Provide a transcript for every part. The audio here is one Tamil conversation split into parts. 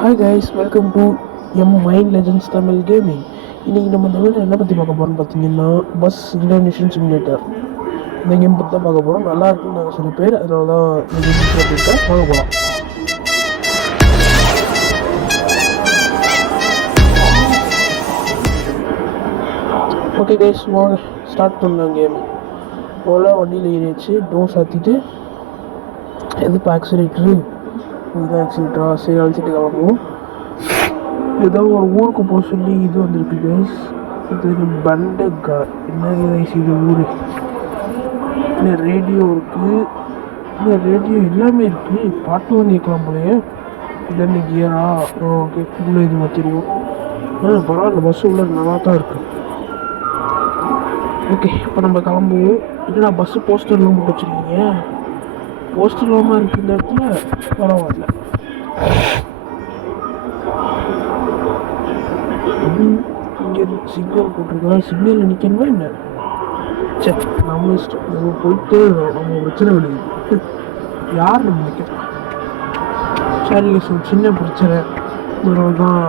Hi guys, welcome to mind legends Tamil gaming. இன்றைக்கி நம்ம இந்த வீடியோ என்ன பற்றி பார்க்க போகிறோம்னு பார்த்தீங்கன்னா, பஸ் இண்டோனேஷியன் சிமுலேட்டர். இந்த கேம் பற்றி தான் பார்க்க போகிறோம். நல்லா இருக்குன்னு நாங்கள் சில பேர், அதனால தான் இந்த கேம் அப்படின்ட்டு பார்க்க போகிறோம். ஓகே கைஸ், வாங்க ஸ்டார்ட் பண்ணலாம் கேம். முதல்ல வண்டியில் ஏறியாச்சு, டோர் சாத்திட்டு எதுக்கு ஆக்சிலேட்டரு இதுதான் ஆக்சிலேட்டரா, சரி அழைச்சிட்டு கிளம்புவோம். ஏதோ ஒரு ஊருக்கு போக சொல்லி இது வந்திருக்கு கைஸ். இது பண்டகா, என்ன கைஸ் இது ஊர்? இல்லை ரேடியோ இருக்குது, இல்லை ரேடியோ எல்லாமே இருக்குது. பாட்டு வந்து கேட்கலாம் போலையே. இல்லை இன்னைக்கு கியரா, ஓகே உள்ளே இது மாற்றிடுவோம். பரவாயில்ல, பஸ்ஸு உள்ள நல்லா தான் இருக்குது. ஓகே, இப்போ நம்ம கிளம்புவோம். இல்லைனா பஸ்ஸு போஸ்டர் இல்லாமல் போட்டு வச்சுருக்கீங்க. போஸ்டர் இல்லாமல் இருக்குது இந்த இடத்துல, பரவாயில்ல. இங்கே சிக்னல் போட்டிருக்காங்க, சிக்னலில் நிற்கணுமா என்ன? சரி, நம்ம இஷ்டம், நம்ம போயிட்டு நம்ம பிரச்சனை கிடையாது. யார் நம்ம நிற்கிறோம்? சரி, சின்ன பிரச்சனை, அதனால தான்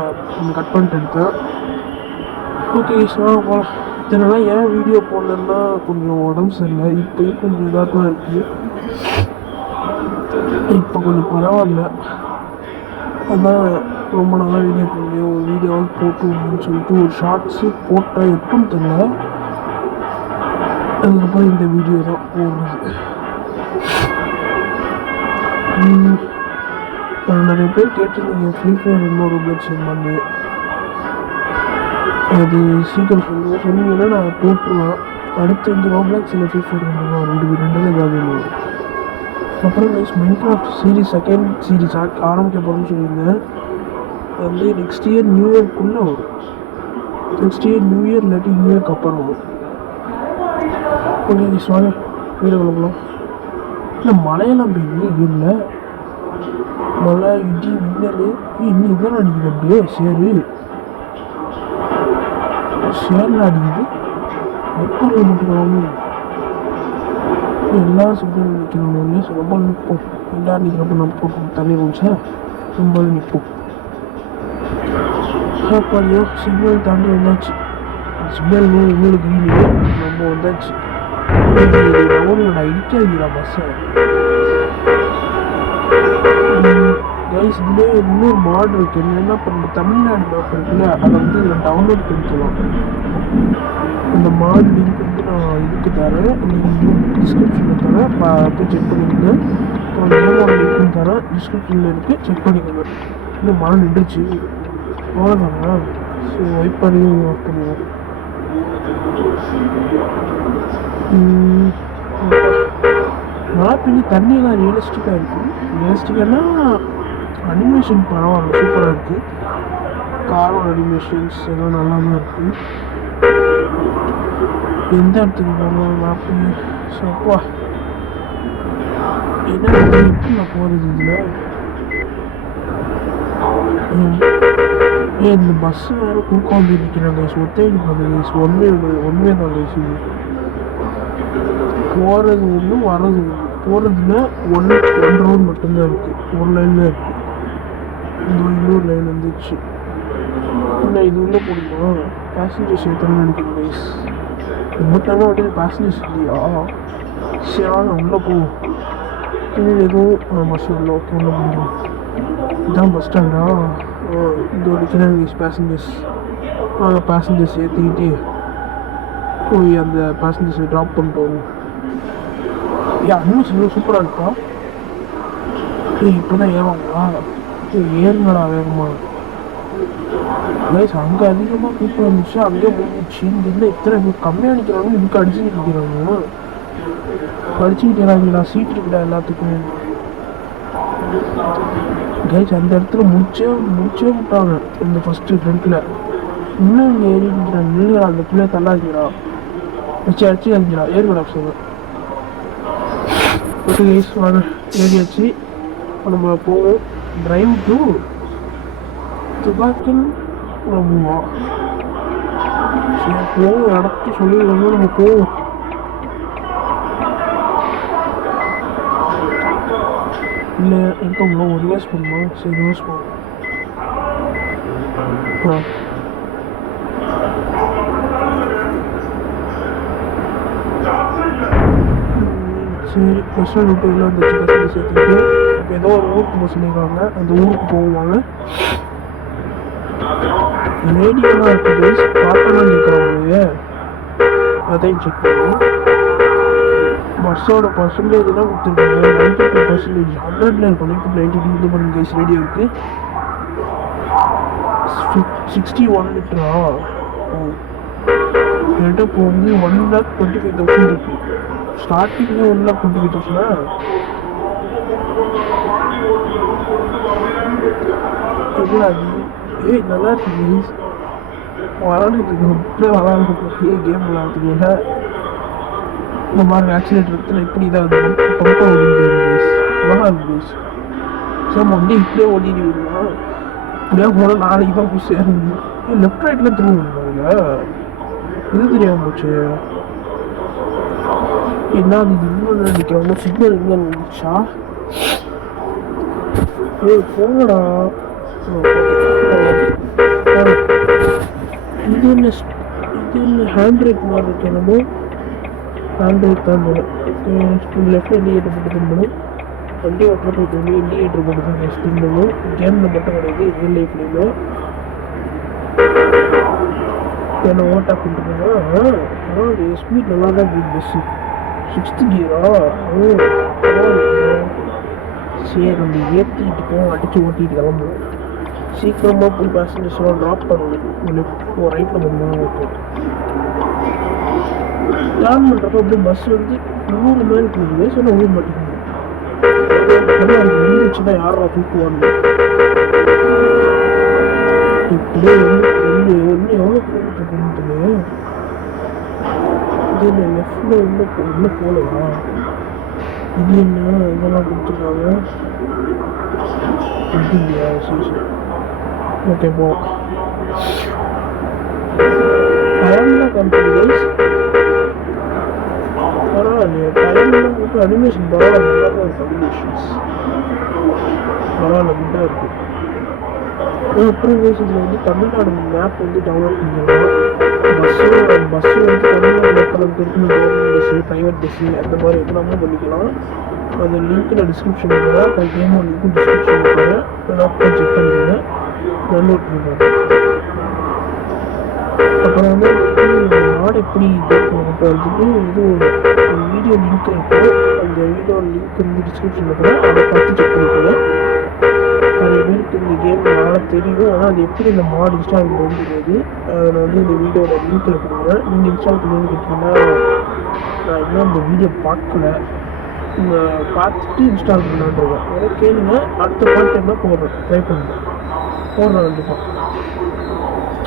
கட் பண்ணிட்டு எடுத்தேன். ஓகே சார், போகலாம். இதனால் ஏன் வீடியோ போடலன்னா கொஞ்சம் உடம்பு சரியில்லை. இப்போயும் கொஞ்சம் இதாக தான் இருக்குது. இப்போ கொஞ்சம் பரவாயில்ல. அதான் ரொம்ப நாளாக வீடியோ போடலையோ, ஒரு வீடியோவாக போட்டுன்னு சொல்லிட்டு ஒரு ஷார்ட்ஸு போட்டால் எப்போன்னு தெரியல. அதுக்கப்புறம் இந்த வீடியோ தான் போடுறது. நிறைய பேர் கேட்டிருந்தீங்க ஃப்ரீ ஃபயர் இன்னொரு பிளட் சென்ட் பண்ணு, அது சீக்கிரம் சொன்னீங்கன்னா நான் போட்டுருவேன். அடுத்து இந்த ரோப்ளாக்ஸில் ஃப்ரீ ஃபயர் வந்துடுவோம், ரெண்டு ஏதாவது வரும். அப்புறம் மைன்கிராஃப்ட் சீரீஸ் செகண்ட் சீரீஸ் ஆரம்பிக்க போகிறோம்னு சொல்லியிருந்தேன். அது வந்து நெக்ஸ்ட் இயர் நியூ இயர்க்குள்ளே வரும். நெக்ஸ்ட் இயர் நியூ இயர் இல்லாட்டி நியூ இயர்க்கு அப்புறம் வரும். ஓகே வாங்க வீடு கிளம்பலாம். இல்லை மழையெல்லாம் பெய்யுது, இல்லை மழை இடி மின்னல் இன்னும் இதெல்லாம் அடிக்குது. அப்படியே சேரில் அடிக்குது. எப்போ மட்டும் எல்லா சிக்னல் நிற்கணும். ரொம்ப நிற்போம், எல்லாரும் நிற்கிறப்ப நம்ம போட்டு தண்ணி இருந்துச்சா ரொம்ப நிற்போம். அப்படியோ சிக்னல் தாண்டி வந்தாச்சு. சிக்னல் உங்களுக்கு கிரீனு நம்ம வந்தாச்சு. நான் இடிக்காதீங்களா பஸ்ஸை கைஸ். இதுலேயே இன்னொரு மாடு இருக்குது. என்னென்னா இப்போ நம்ம தமிழ்நாடு மேப் இருக்குல்ல, அதை வந்து இதில் டவுன்லோட் பண்ணிக்கலாம். அந்த மாடு லிங்க் வந்து நான் இதுக்கு தரேன், நீங்கள் டிஸ்கிரிப்ஷனில் தரேன், போய் செக் பண்ணிக்கோங்க. அப்புறம் கேமோட லிங்க்கும் தரேன், டிஸ்கிரிப்ஷனில் இருக்குது, செக் பண்ணிக்கோங்க. இன்னும் மாடு நின்றுச்சு, அவ்வளோதாங்க. சரி, ஒய்ப் பண்ணி ஆஃப் பண்ணுவோம். மேப் இன்னும் தண்ணியெல்லாம் ரியலிஸ்டிக்காக இருக்குது. ரியலிஸ்டிக்கானா அனிமேஷன் பரவாயில்ல, சூப்பராக இருக்குது. காரோட அனிமேஷன்ஸ் எல்லாம் நல்லா தான் இருக்குது. எந்த இடத்துக்கு போகணும் மேப்பு? சப்பா என்ன எப்படி நான் போகிறது இதில்? இந்த பஸ்ஸு வேறு குறுக்க வந்து நிற்கிறாங்க. ஒத்தையடி பார்த்து கைஸ், ஒன்மே தான் கைஸ். இது போகிறது ஒன்று வர்றது ஒன்று. போகிறதுல ஒன் ரோடு மட்டும்தான் இருக்குது, ஒரு லைன் தான் இருக்குது. இன்னொரு லைன் வந்துச்சு. இன்னும் இது உள்ளே போடுமா பேசஞ்சர்ஸ் ஏற்றணும்னு நினைக்கிறேன் கைஸ். மட்டும் வண்டியில் பேசஞ்சர்ஸ் இல்லையா? சரி உள்ளே போவோம். எதுவும் பஸ் இல்லை. ஓகே உள்ளே போகிறோம். இதுதான் பஸ் ஸ்டாண்டா? இந்த நிற்கிறேன் கைஸ் பேசஞ்சர்ஸ். பேசஞ்சர்ஸ் ஏற்றிக்கிட்டு போய் அந்த பேசஞ்சர்ஸை ட்ராப் பண்ணிட்டு வரும். அனிமேஷன் சூப்பராக இருக்கா? இப்போ தான் ஏவாங்களா? ஏறுங்கடா வேகமா கைஸ். அங்கே அதிகமாக கூப்பிட்டு வந்துச்சு, அங்கேயே முடிஞ்சிச்சு. இந்த இதில் இத்தனை கம்மியாக நிற்கிறாங்க, இதுக்கு அடிச்சு நிற்கிறாங்க. படிச்சுக்கிட்டேறாங்களா? சீட் இருக்குடா எல்லாத்துக்கும் கைஸ். அந்த இடத்துல முடிச்சே விட்டாங்க. இந்த ஃபஸ்ட்டு ஃப்ரண்ட்டில் இன்னும் இங்கே ஏறி நிற்கிறாங்க. நில்லுடா, அந்த பிள்ளைய தள்ளாதீங்கடா, வச்சு அடிச்சு அடிங்கடா, ஏறுங்கடா சொல்லுங்கள். ஓகே கைஸ், வாங்க ஏறியாச்சு. இப்போ நம்ம போவோம். டிரைவ் டு துபாக்கில் போவோம். சரி போவோம், இடத்துக்கு சொல்லிடுவாங்க, நம்ம போவோம். இல்லை இருக்கோம்ல, ஒரு ரிவர்ஸ் பண்ணுமா? சரி ரிவர்ஸ் பண்ணுவோம். சரி, பஸ் ஸ்டாண்ட் விட்டு வெளில வந்துச்சு. பஸ்ஸில் சேர்த்துக்கிட்டு இப்போ ஏதோ ஒரு ஊருக்கு போக சொல்லியிருக்காங்க. அந்த ஊருக்கு போவாங்க. ரேடியோலாம் இருக்குது கைஸ், பாட்டெல்லாம் கேட்குறாங்க. அதையும் செக் பண்ணுவோம். பஸ்ஸோட பர்சன்டேஜ்லாம் கொடுத்துருக்காங்க. 92%, 100ல் இருக்கும். 92 இது பண்ணுங்க கைஸ். ரேடியோ இருக்குது. 61 லிட்டரா? என்கிட்ட இப்போ வந்து 1,25,000 இருக்கு. ஸ்டார்டிங்லேயே 1,25,000. இல்லை அது நல்லா இருக்கு கைஸ். விளாண்டுருக்கு அப்படியே விளாண்டுருக்கு. கேம் விளாட்றதுக்குள்ள இந்த மாதிரி ஆக்சிடென்ட் இருக்குதுன்னா இப்படி தான் வந்து பம்பை ஓடிட்டு கைஸ். அழகாக இருக்கு கைஸ். ஸோ வந்து இப்படியே ஓடிட்டு விடலாம். இப்படியே போனால் நாளைக்கு தான் போய் சேர முடியும். லெஃப்ட் ரைட்டில் திரும்ப முடியும். இது தெரியாமல் போச்சு. என்ன அது இன்னும் நினைக்கிறவங்க சிக்னல் எங்கே இருந்துச்சா? போங்கடா. இது என்ன ஹேண்ட் பிரேக் மாதிரி இருக்கு. என்னமோ ஹேண்ட் பிரேக் தான் போகணும். லெஃப்ட் இண்டிகேட்டர் போட்டு திரும்பணும். வண்டி ஓட்டுற போய்ட்டு இண்டிகேட்டர் போட்டு தான் நெக்ஸ்ட் திரும்பணும். கேமில் மட்டும் கிடையாது, ரியல் லைஃப்லேயுமே. என்ன ஓட்டா பண்ணிட்டு ஸ்பீட் நல்லா தான் இருக்குது பஸ்ஸு. 6th கியரா? சரி, நம்ம ஏற்றிக்கிட்டு போவோம். அடித்து ஓட்டிகிட்டு கிளம்புவோம். சீக்கிரமாக போய் பேசஞ்சர்ஸ்லாம் ட்ராப் பண்ணணும். லெஃப்ட் ரைட்டில் போகணும். ஓகே, பிளான் பண்ணுறப்ப அப்படியே பஸ் வந்து 100 மைல் போகுது. சொன்னால் ஊர் மாட்டேங்குது. இருந்துச்சுன்னா யாரா தூக்குவாங்க? இப்படியே எவ்வளோ கிலோமீட்டர் போகுது? இது என்ன லெஃப்டில் இன்னும் போகலையா? இது என்ன இதெல்லாம் கொடுத்துருக்காங்க? இல்லையா? சரி ஓகே, போ. டைம்லாம் கம்பெனி கைஸ் பரவாயில்லையே. டைம்லாம் மட்டும் அனிமேஷன் பரவாயில்ல. நல்லா தான் இருக்குது. அனிமேஷன்ஸ் பரவாயில்ல, குட்டாக இருக்குது. அப்புறம் இதில் வந்து தமிழ்நாடு மேப் வந்து டவுன்லோட் பண்ணிக்கலாம். பஸ்ஸு வந்து தமிழ்நாடு லோக்கல் இருக்கணும். கவர்மெண்ட் பஸ்ஸு, ப்ரைவேட் பஸ்ஸு அந்த மாதிரி எதுனாலும் பண்ணிக்கலாம். அந்த லிங்க்கில் டிஸ்கிரிப்ஷன் இருக்குதா? அந்த கேமோட லிங்க்கும் டிஸ்கிரிப்ஷன் இருக்காங்க. நான் போய் செக் பண்ணிக்கோங்க, டவுன்லோட் பண்ணிக்கோங்க. அப்புறம் வந்து நாடு எப்படி போகிறதுக்கு இது வீடியோ லிங்க் இருக்கும். அந்த வீடியோ லிங்க் வந்து டிஸ்கிரிப்ஷனில் கூட அதை பார்த்து செக் பண்ணிக்கோங்க. நிறைய பேருக்கு இந்த கேம் நல்லா தெரியும். ஆனால் அது எப்படி இந்த மாட் இன்ஸ்டால் பண்ணுறது தெரியாது. அதில் வந்து இந்த வீடியோட லிங்க்கில் கொடுக்குறேன். நீங்கள் இன்ஸ்டால் பண்ணணும்னு கேட்டிங்கன்னா, நான் இன்னும் அந்த வீடியோ பார்க்கல. பார்த்துட்டு இன்ஸ்டால் பண்ணலான்றேன். அதனால் கேளுங்க. அடுத்த பார்ட் என்ன போடுறேன், ட்ரை பண்ணுறேன், போடுறேன் கண்டிப்பாக.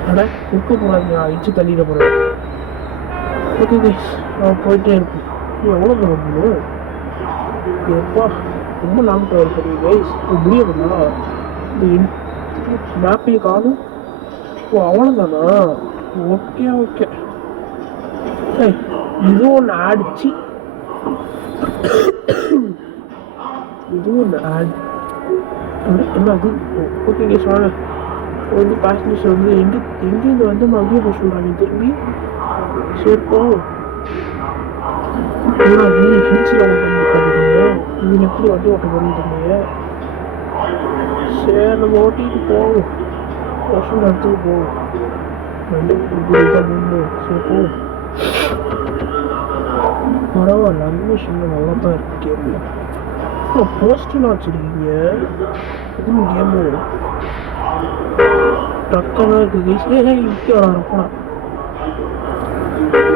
ஆனால் குக்க போகிறாங்க, இச்சு தள்ளிட போகிறேன். ஓகே கைஸ், நான் போயிட்டே இருப்பேன். எவ்வளோ தூரம் போகணும்? எப்பா ரொம்ப லாங் ட்ராவல் பண்ணுவீங்க கைஸ். முடியணும்னா இந்த மேப்பையே காணும். அவ்வளோதானா? Okay okay. இது ஒன்று ஆடிச்சு. இது ஒன்று ஆட் என்ன அது? ஓகே கைஸ், வாங்க. வந்து பேசஞ்சர்ஸ் வந்து எங்கேருந்து வந்து மறுபடியும் போக சொல்கிறாங்க திரும்பி. சரிப்போம். ஏன்னா அது ஹில்ஸில் ஓட்டுறீங்க. இவங்க எப்படி வண்டி ஓட்ட போகிறீங்க தெரியலையே. சரி, நம்ம ஓட்டிகிட்டு போவோம். வருஷம் இடத்துக்கு போவோம். வண்டி தான் போகணும். சரி போ. பரவாயில்ல, அனிமேஷன் நல்லா தான் இருக்குது கேமில். போஸ்டெலாம் வச்சுருக்கீங்க. இதுவும் கேமு ட்ரக்கெல்லாம் இருக்குது கைஸ். இடிக்க வராப்பா,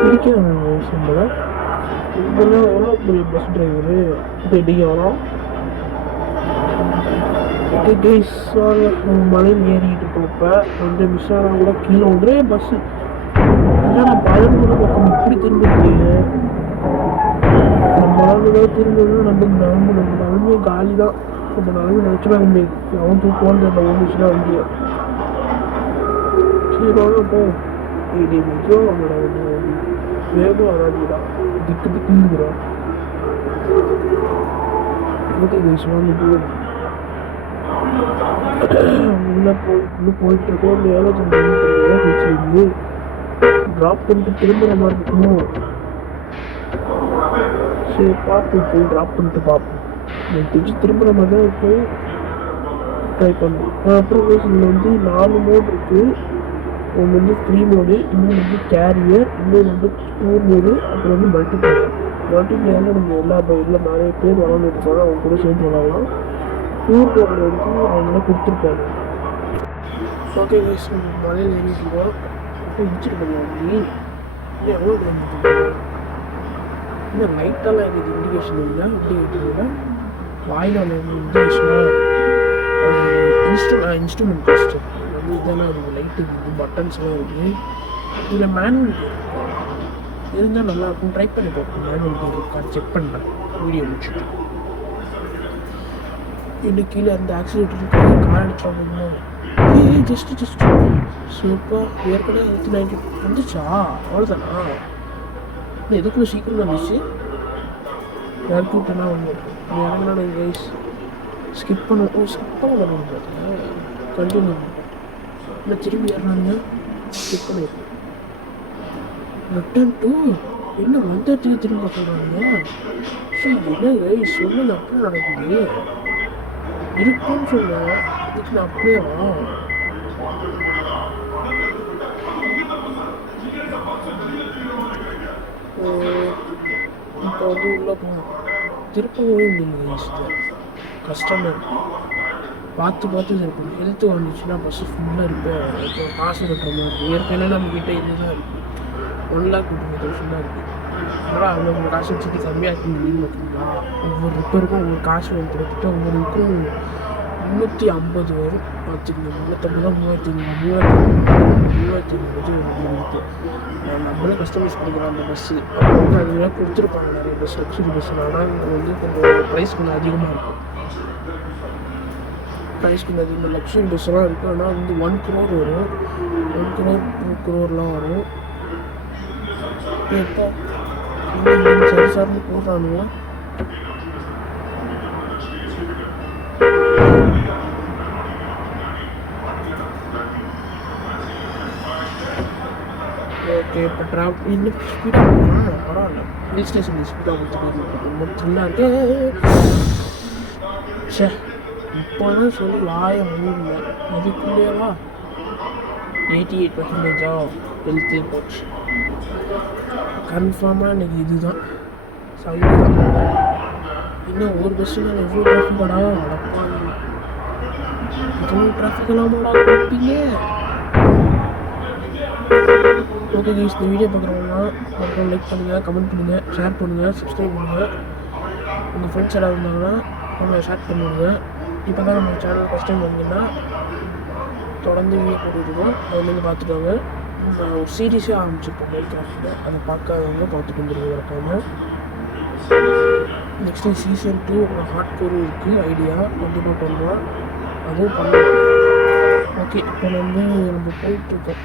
இடிக்க வராங்க கைஸ். இதெல்லாம் எவ்வளோ பெரிய பஸ் டிரைவரு இப்போ இடிக்க வரோம். ஓகே கைஸ், மலையில் ஏறிக்கிட்டு இருப்போம். இப்போ 2 மிஸ் ஆனால் கூட கீழே ஒரே பஸ்ஸு. ஏன்னா பயம் கூட பக்கம் இப்படி திரும்பிட்டு நம்ம தான் திரும்பணும். நம்ம நிலமையே காலி தான். நம்ம நிலமை நினச்சினா முடியாது. அவன் தூக்குவான்னு அந்த ஓடிச்சுன்னா வண்டியா. சரி வாங்க போ. இது நிஜம் அவனோட வேகம் வராதுடா. திக்கு திக்குங்கிறா. ஓகே கைஸ், வாங்க போ. உள்ளே போயிட்டுருக்கோம். இந்த ஏலோ ட்ராப் பண்ணிட்டு திரும்புகிற மாதிரி இருக்கணும். சரி பார்த்து போய் ட்ராப் பண்ணிட்டு பார்ப்போம். திருச்சி திரும்புகிற மாதிரி தான் இருக்கும். ட்ரை பண்ணுவோம். அப்புறம் இதில் வந்து 4 மோட் இருக்குது. ஒன்று வந்து ஃப்ரீ மோடு, இன்னொன்று வந்து கேரியர், இன்னொன்று வந்து டூர் மோடு, அப்புறம் வந்து மல்டிப்ளேயர். மல்டிப்ளேயரில் நம்ம எல்லா நிறைய பேர் விளாண்டுட்டு இருப்பாங்க, அவங்க கூட சேர்ந்து விளாடலாம். டூர் மோடில் வந்து அவங்கள கொடுத்துருப்பாங்க. ஓகே கைஸ், மலையில் ஏறிக்குவோம். முடிச்சுட்டு பண்ணுவோம். வண்டி எவ்வளோ வந்துட்டு இன்னும் லைட்டெல்லாம் எனக்கு இண்டிகேஷன் இல்லை. இண்டிகேட்டர் வாயில் ஒன்று இண்டிகேஷனாக இன்ஸ்ட்ருமெண்ட் ஃபஸ்ட்டு வந்து இதெல்லாம் இருக்குது. லைட்டு இருக்குது, பட்டன்ஸ்லாம் இருக்குது. இதில் மேனுவல் இருந்தால் நல்லாயிருக்கும். ட்ரை பண்ணி பார்ப்போம். மேனுவல் இருக்கான்னு செக் பண்ணுறேன் வீடியோ முடிச்சுட்டு. இன்னும் கீழே இருந்து ஆக்சிலேட்டர் கார் அடிச்சாங்க. Just super. ஏற்கனவே 190 வந்துச்சா? அவ்வளோதானா? இல்லை எதுக்குள்ள சீக்கிரம் வந்துச்சு. ஏர்கூட்டெல்லாம் வந்து இறங்கினா கைஸ் ஸ்கிப் பண்ண முடியாது. கண்டினியூ பண்ணுறேன். இல்லை திரும்பி ஏறினாங்க, ஸ்கிப் பண்ணிடுறேன். ரிட்டன் டூ என்ன வந்துட்டு திரும்ப சொல்கிறாங்க. சரி என்ன கைஸ் சொன்னது அப்படியே நடக்குது. இருக்குன்னு சொன்னேன், இதுக்கு நான் அப்படியே வா. இப்போ வந்து உள்ளே போகணும். திருப்பவே முடியல. கஸ்டமர் பார்த்து இருக்கணும். ஹெல்த்து வந்துச்சுன்னா பஸ்ஸு ஃபுல்லாக இருப்பேன். இப்போ காசு கட்டுற மாதிரி ஏற்கனவே நம்மக்கிட்ட இதுதான் இருக்குது. 1,20,000 இருக்குது. ஆனால் அவ்வளோ உங்கள் காசு வச்சுட்டு கம்மியாக இருக்குன்னு பார்த்தீங்களா? ஒவ்வொரு ரிப்பருக்கும் ஒவ்வொரு காசு வாங்கி கொடுத்துட்டு ஒவ்வொரு இதுக்கும் 350 வரும். பார்த்துக்கங்க. 350 தான் 3,500 இருக்குது. நம்மளே கஸ்டமைஸ் பண்ணிக்கலாம் அந்த பஸ்ஸு. அப்புறம் வந்து அதுவே கொடுத்துருப்பாங்க நிறைய பஸ், லக்ஸுரி பஸ். ஆனால் இங்கே வந்து கொஞ்சம் ப்ரைஸ் கொஞ்சம் அதிகமாக இருக்கும். ப்ரைஸ் கொஞ்சம் அதிகமாக லக்ஸுரி பஸ்ஸெல்லாம் இருக்குது. ஆனால் வந்து 1 crore வரும், 1 crore 2 crore வரும். எப்போ சரி போடுறானுங்க. ஓகே இப்போ ட்ராப் இன்னும் ஸ்பீடாக போகலாம். பரவாயில்ல, ஹில் ஸ்டேஷன் ஸ்பீடாக கொடுத்துட்டு ரொம்ப த்ரில்லாக இருக்கு. சே இப்போ தான் சொல்லி வாய மூடல, அதுக்குள்ளேவா 88% ஹெல்த்தே போச்சு. கன்ஃபார்மாக எனக்கு இதுதான் சைடு தான். இன்னும் ஒரு பஸ்ஸில் எவ்வளோ டிராஃபிக்காடா நடப்பாங்க. இவ்வளோ டிராஃபிக்கெல்லாமடா கொடுப்பீங்க. ஓகே கைஸ், இந்த வீடியோ பார்க்குறவங்கன்னா அப்புறம் லைக் பண்ணுங்கள், கமெண்ட் பண்ணுங்கள், ஷேர் பண்ணுங்கள், சப்ஸ்கிரைப் பண்ணுங்கள். உங்கள் ஃப்ரெண்ட்ஸ் யாராவது இருந்தாங்கன்னா அவங்க ஷேர் பண்ணுவாங்க. இப்போ தான் நம்ம சேனல் ஃபஸ்ட் டைம் வந்தீங்கன்னா தொடர்ந்து வீடியோ போட்டுருக்கோம், அதுலேருந்து பார்த்துட்டு வாங்க. ஒரு சீரீஸே ஆரம்பிச்சிருப்போம் மைன்கிராஃப்ட்டில், அதை பார்க்காதவங்க பார்த்துட்டு வந்துருங்க மறக்காமல். நெக்ஸ்ட்டு சீசன் 2 ஹார்ட் கோரும் இருக்குது. ஐடியா கண்டிப்பாக பண்ணுவோம், அதுவும் பண்ணுவோம். ஓகே இப்போ நம்ம போயிட்டுருக்கோம்.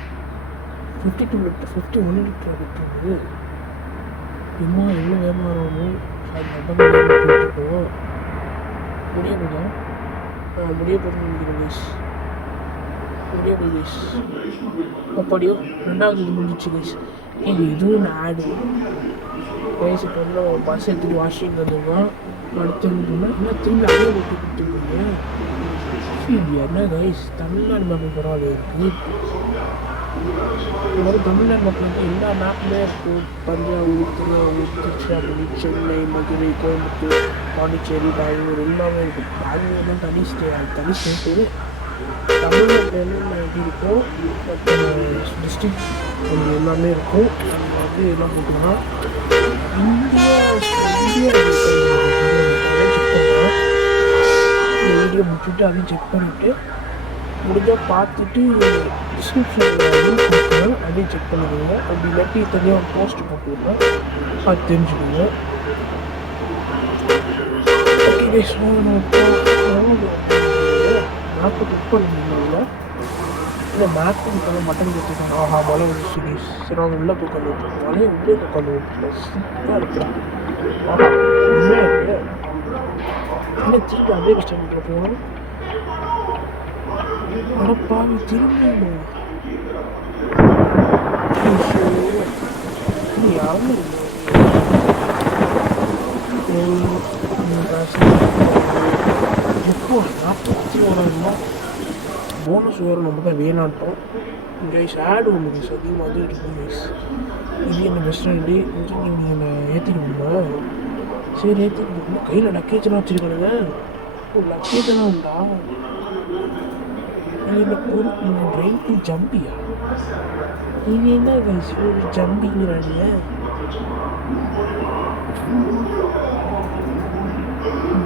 52 லிட்டர் 51 லிட்டர் விட்டுருக்கு. இன்னும் எவ்வளோ வேகமாக வரணும். அது போயிட்டுருக்கோம். முடிய போதா? முடிய போதுன்னு நினைக்கிறேன் கைஸ். முடிய போகுது கைஸ். அப்படியோ 2வது இது முடிஞ்சிச்சு கைஸ். இது இதுவும் ஆடு கைஸ். இப்போ வந்து பஸ் எடுத்துகிட்டு வாஷிங் வந்துருக்கோம். அடுத்து வந்துட்டோம்னா என்ன திரும்பி அதே ஓட்டி கொடுத்துருக்கீங்க. என்ன கைஸ், தமிழ்நாடு மேப் பரவாயில்ல இருக்குது. இது மாதிரி தமிழ்நாடு மேப் வந்து எல்லா மேப்லேயே இருக்கும். தஞ்சாவூர், திருவாரூர், திருச்சிராப்பள்ளி, சென்னை, மதுரை, கோயம்புத்தூர், பாண்டிச்சேரி, பெங்களூர் எல்லாமே இருக்கும். பெங்களூர் தான் தனி ஸ்டேட்டு. தமிழ்நாட்டில் என்னென்ன இது இருக்கோ மற்ற டிஸ்ட்ரிக்ட் கொஞ்சம் எல்லாமே இருக்கும். நம்ம வந்து எல்லாம் போட்டுக்கலாம். இந்தியா செக் பண்ணுறேன். இந்த வீடியோ முடிச்சுட்டு அதையும் செக் பண்ணிவிட்டு முடிஞ்சால் பார்த்துட்டு டிஸ்கிரிப்ஷனில் லிங்க் கொடுக்குறேன், அதையும் செக் பண்ணிக்கோங்க. அப்படி இல்லாட்டி தனியாக போஸ்ட் போட்டுவிடுறேன், அது தெரிஞ்சுக்கோங்க. ஓகே ஸோ மேப்பு கிளிக் பண்ணிருந்தாங்க. இல்லை மேப்பு இப்போதான் பட்டன் கொடுத்துருக்காங்க. ஆஹா மழை வந்துச்சு கைஸ். சரி அவங்க உள்ளே போய் உட்காந்து விட்டுருக்கோம். மழையை உள்ளே உட்காந்து விட்டுருக்கோம். சூப்பராக இருக்கிறான். ஆஹா உண்மையாக இருக்கு. இல்லை திருப்பி அதே கஷ்டப்பட்டு போகணும். அடப்பாவி திரும்புமா யாரும் எப்போ 41,000 போனஸ் வேறு நம்ம தான் வேணாட்டோம். கைஸ் ஆடு ஒன்று கைஸ் அதிகமாக அது இருக்கும் கைஸ். இது என்ன பெஸ்ட் ஃப்ரெண்டு கொஞ்சம் நீங்கள் என்னை ஏற்றிக்கணுமா? சரி ஏற்றிக்கணும். கையில் லக்கேஜெலாம் வச்சுருக்கானுங்க. ஓ லக்கேஜெல்லாம் உண்டா? இது என்ன ட்ரெயின் டு ஜம்பியா? நீங்கள் என்ன கைஸ் ஒரு ஜம்பிங்கிறாங்க?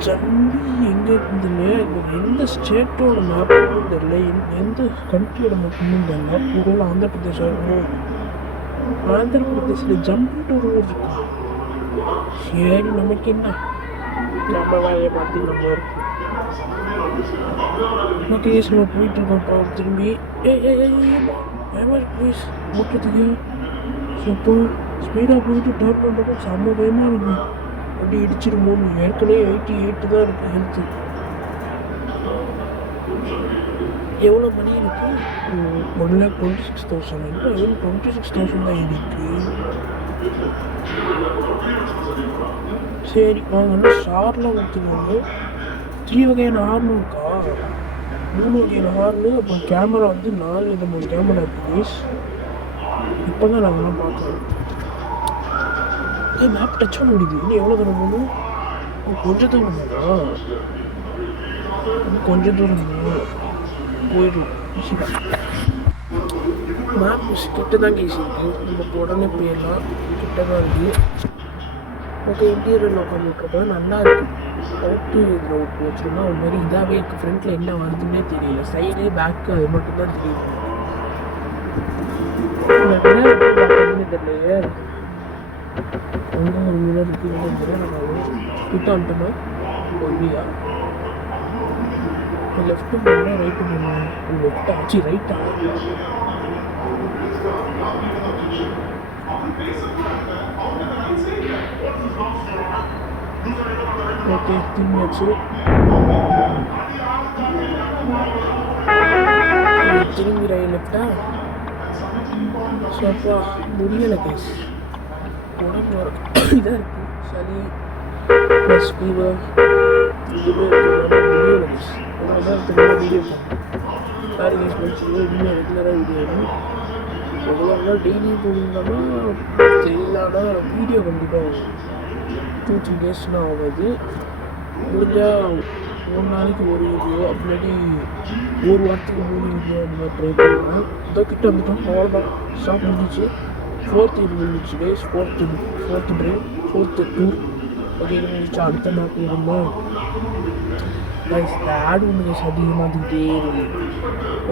ஜம்பி எங்கே இருந்துன்னு எந்த ஸ்டேட்டோட மேப்புன்னு தெரியல, எந்த கண்ட்ரியோட மேப்புன்னு தெரியல. ஒருவேளை ஆந்திர பிரதேசம் இருக்கும். ஆந்திர பிரதேசில் ஜம்பிட்டு ஒரு ஊர் இருக்கா? சரி நமக்கு என்ன, நம்ம வேலையை பார்த்து நம்ம இருக்கும். ஓகே நம்ம போயிட்டுருக்கோம் திரும்பி. ப்ளீஸ் ஓட்டுறதுக்கு இப்போ ஸ்பீடாக போயிட்டு டர்ன் பண்ணுறப்போ செம்ம பயமாக இருக்கும். வண்டி இடிச்சிருமோன்னு. ஏற்கனவே 88 தான் இருக்குது ஹெல்த்து. எவ்வளோ மணி இருக்குது? 1,26,000. இல்லை எவ்வளோ 26,000 தான் இருக்குது. சரி வாங்க ஷார்லாம் ஊற்றுவாங்க. 3 வகையான ஹார்னும் இருக்கா? 3 வகையான ஹார்னு. அப்புறம் கேமரா வந்து 4 விதமான கேமரா இருக்குது ப்ளீஸ். இப்போ தான் நாங்கள்லாம் பார்க்குறோம். மேப் டச் பண்ண முடியுது. இன்னும் எவ்வளோ தூரம் போகணும்? கொஞ்சம் தூரம் தான். கொஞ்சம் தூரம் தான் போயிடும். மேப் கிட்ட தான் கேஸ் இருக்குது. நம்ம உடனே போயிடலாம். கிட்ட தான் இருக்குது. ஓகே இன்டீரியரில் உட்காந்துருக்கப்போ நல்லா இருக்குது. அவுட்டு இதில் விட்டு வச்சோம்னா ஒரு மாதிரி இதாகவே இருக்குது. ஃப்ரண்ட்டில் என்ன வருதுன்னே தெரியல. சைடு பேக்கு அது மட்டும்தான் தெரியுது. தெரியலையே அங்கே ஒரு மிரர் இருக்குது. நம்ம கிட்ட வந்துட்டோம்னா ஒல்லியா லெஃப்ட்டு போனால் ரைட்டு போகணும். லெஃப்ட் ஆச்சு ரைட்டா? ஓகே திரும்பியாச்சு. திரும்பி லெஃப்டா? சோப்பா முடியலை கேஸ். உடம்பு இதாக இருக்குது. சளி ப்ளஸ் ஃபீவர் இதுவே இருக்கிறதுனால முடியலை கேஸ். உடம்பு தான் இருக்கிறதுனால வீடியோ போகணும். சாரி கேஸ் படிச்சு இனிமேல் ரெகுலராக வீடியோ வரும். ரெகுலராக டெய்லியும் போயிருந்தோம்னா தெரியலானா வீடியோ கண்டிப்பாக வரும். 2-3 டேஸ்னால் ஆகாது. முடிஞ்சால் ஒரு நாளைக்கு ஒரு வீடியோ, அப்படி ஒரு வாரத்துக்கு 3 வீடியோ அந்த மாதிரி ட்ரை பண்ணுவேன். இதோ கிட்ட வந்துட்டோம். அவ்வளோதான் ஸ்டாப் முடிஞ்சிச்சு. 4th இது முடிஞ்சிச்சு guys. 4th train 4th tour okay இது முடிஞ்சிச்சு. அடுத்த மேப் இருந்தால் கைஸ் இந்த ஆடு ஒன்று கைஸ் அதிகமாக வந்துக்கிட்டே இருக்குது.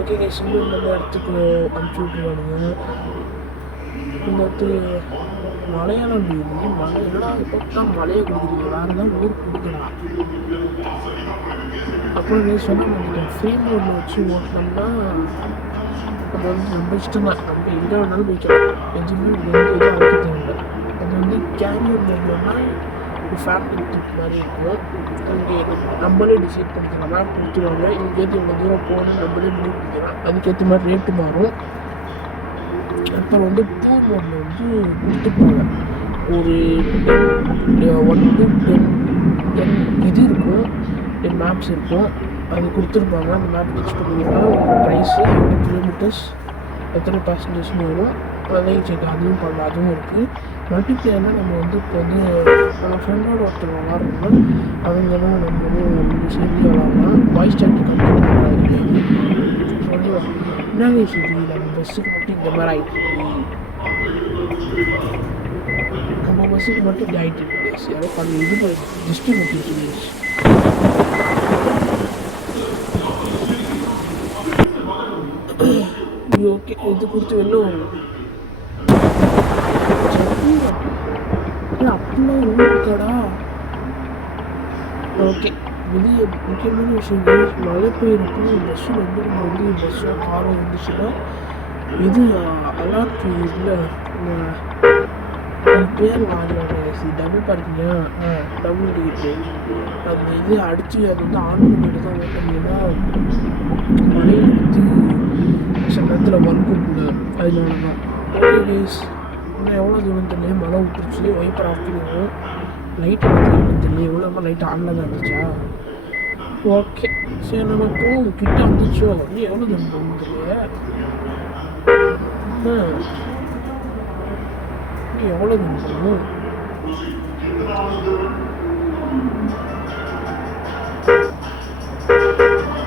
ஓகே கைஸ் இன்னும் நம்ம இடத்துக்கு அனுப்பிச்சி விட்ருவானுங்க. இந்த இடத்துக்கு மலையாளம் இருக்குது. மழை என்னடா இப்போ தான் மழையை கொடுக்குறீங்க, வேறு தான் ஊர் கொடுக்கலாம். அப்புறம் நீ சொன்னால் நம்ம ஃப்ரேம் ரோடில் வச்சு ஓட்டினோம்னா நம்ம வந்து நம்ம இஷ்டம் தான். நம்ம எங்கே வேணாலும் போய்க்கலாம். எதுவுமே எதுவும் அழைக்க தேவையில்லை. அது வந்து கேரியர் இருந்தோம்னா ஒரு ஃபேமிலி ட்ரிப் மாதிரி இருக்கும். இங்கே நம்மளே டிசைட் பண்ணிக்கலாம். மேப் கொடுத்துருவாங்க. இங்கேருந்து இவ்வளோ தூரம் போகணும் நம்மளே முடிவு பண்ணிக்கலாம். அதுக்கேற்ற மாதிரி ரேட்டு மாறும். அப்புறம் வந்து டூர் மோடில் வந்து கொடுத்துருப்பாங்க. ஒரு 1 to 10 இது இருக்கும். 10 மேப்ஸ் இருக்கும். அது கொடுத்துருப்பாங்க. அந்த மேப் ஃபிக்ஸ் பண்ணிங்கன்னா ப்ரைஸு, எவ்வளோ கிலோமீட்டர்ஸ், எத்தனை பேசஞ்சர்ஸ்னு வரும். அதையும் செக் அதுவும் பண்ணலாம். அதுவும் இருக்குது. மல்டிப்ளேயர்னால் நம்ம வந்து இப்போ வந்து நம்ம ஃப்ரெண்டோட ஒருத்தர் விளாட்றோம்னா அவங்களும் நம்மளும் சேர்த்து விளாட்லாம். வாய்ஸ் சாட் கம்மி கிடையாது. சொல்லி என்னங்க சரி நம்ம பஸ்ஸுக்கு மட்டும் இந்த மாதிரி ஆகிட்டு நம்ம பஸ்ஸுக்கு மட்டும் இப்படி ஆகிட்டு இருக்கு. யாரோ பண்ணி இது டிஸ்ட்ரிபியூட் ஓகே இது கொடுத்து வெளில வரும். அப்படிலாம் ஒரு இருக்காடா. ஓகே இது முக்கியமான விஷயம். மழை பெய்யறப்போ பஸ்ஸில் வந்து நம்ம வந்து பஸ்ஸோ காரோ இருந்துச்சுன்னா இது அலர்ட் இல்லை பேர் மாறலாம் டபுள் பார்க்கிங்க. டபுள் டிக்கெட்டு அந்த இது அடித்து அது வந்து ஆன் பண்ணிட்டு தான் ஓட்டணும்னா மழையில் வந்து சில நேரத்தில் ஒர்க் கூட அதனால தான். ஓகே கைஸ், இன்னும் எவ்வளோ தூரம் தெரியல, மழை விட்டுருச்சு. வைப்பர் ஆஃப் பண்ணிடுவோம். லைட் என்ன தெரியல, எவ்வளோ நம்ம லைட் ஆனில் தான் இருந்துச்சா. ஓகே சரி, நம்ம போகும் கிட்ட வந்துச்சோ. நீ எவ்வளோ தூரம் போகணும் தெரியல. நீ எவ்வளோ தூரம் போகணும்?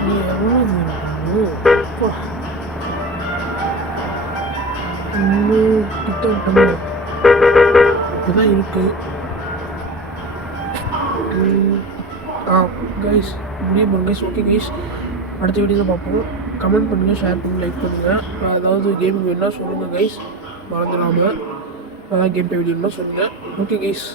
நீ எவ்வளோ தூரம் போகணும்? இன்னும் கிட்ட விட்டோம். இப்போதான் இருக்கு. கைஸ் முடியும் போங்க கைஸ். ஓகே கைஸ், அடுத்த வீடியோவில் பார்ப்போம். கமெண்ட் பண்ணுங்கள், ஷேர் பண்ணுங்கள், லைக் பண்ணுங்கள். அதாவது கேமிங் வேணுன்னா சொல்லுங்கள் கைஸ், மறந்துடாமல். அதான் கேம் பே வீடியோன்னா சொல்லுங்கள். Okay guys.